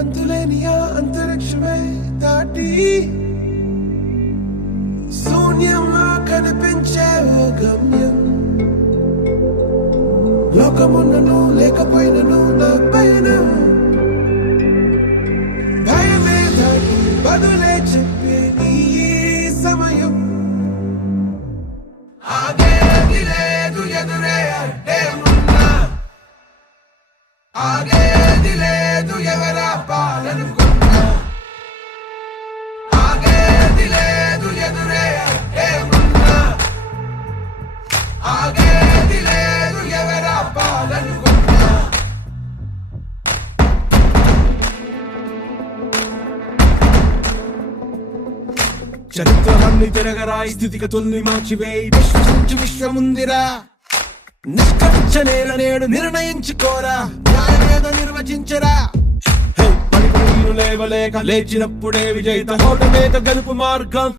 అంతులేని ఆ అంతరిక్షమే దాటి శూన్యంలో కనిపించే ఓ గమ్యం. లోకమున్నను లేకపోయినను నా పయనం భయమే దాటి బదులే చెప్పే నీ సమయం. ఆగేది లేదు ఎదురే అడ్డే ఉన్నా, ఆగేది లేదు ఎవరా పాలనుకున్నా, ఆగేది లేదు ఎదురే అడ్డే ఉన్నా, ఆగేది లేదు ఎవరా పాలనుకున్నా. చరిత్రలన్నీ తిరగరా, స్థితిగతుల్ని మార్చివేయి, విశ్వసించి విశ్వముందిరా. నిష్కరించనేల నేడు నిర్ణయించుకోరా, న్యాయమేదో నిర్వచించరా. పడిపోయిన లేవలేక లేచినప్పుడే విజేత, ఓటమేక గెలుపు మార్గం.